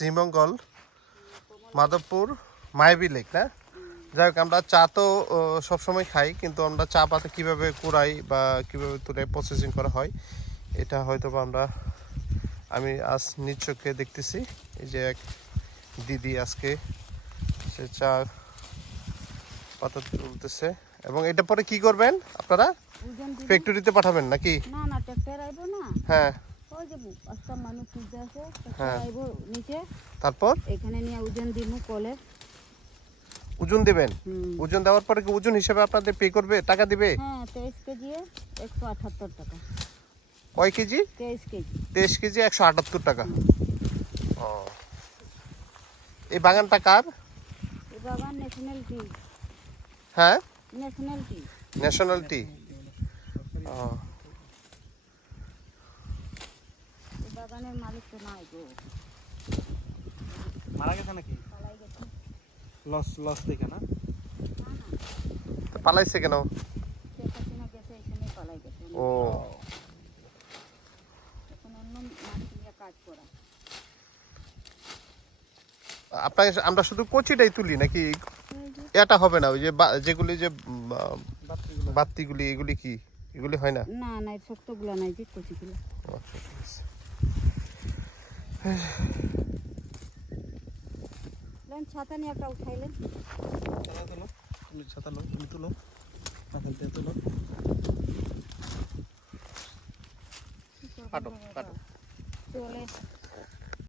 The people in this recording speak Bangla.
শ্রীমঙ্গল মাধবপুর মায়াবী লেক না। যাই হোক, আমরা চা তো সবসময় খাই, কিন্তু আমরা চা পাতা কীভাবে কুড়াই বা কীভাবে তুলে প্রসেসিং করা হয় এটা হয়তো বা আমি আজ নিজ চোখে দেখতেছি। এই যে এক দিদি আজকে সে চা পাতা তুলতেছে, এবং এটা পরে কি করবেন আপনারা? ফ্যাক্টরিতে পাঠাবেন নাকি? না না, ট্রাক্টর আইবো না। হ্যাঁ ওই যে পাঁচটা মানুষ নিতে আছে, হ্যাঁ। আইবো নিচে, তারপর এখানে নিয়ে ওজন দিমু কলে। ওজন দেবেন? ওজন দেওয়ার পরে কি ওজন হিসেবে আপনাদের পে করবে, টাকা দিবে? হ্যাঁ, 23 কেজি 178 টাকা। কয় কেজি? 23 কেজি। 23 কেজি 178 টাকা। ও, এই বাগানটা কার? এই বাগান ন্যাশনাল টি। হ্যাঁ, ন্যাশনাল টি। National tea. ও, এই বাগানের মালিক তো নাই গো, মারা গেছে নাকি? পালাই গেছে। লস দেখে না? না না, তো পালাইছে কেন? শেখ হাসিনা গেছে, এখানে পালাই গেছে। ও, এখন অন্য মানুষ নিয়ে কাজ করা। আপনাকে আমরা শুধু কচিটাই তুলি নাকি? এটা হবে না, ওই যে যেগুলি যে বাত্তিগুলি, এগুলি কি এগুলি হয় না? না না, এই শক্তগুলো নাই, যে কচিগুলো। আচ্ছা, ঠিক আছে। ছাতা নিয়ে একটা উঠাইলেন। ছাতা তোলো, তুমি ছাতা লো, তুমি তুলো, মাথায় দিয়ে তুলো। কাটো কাটো। চলে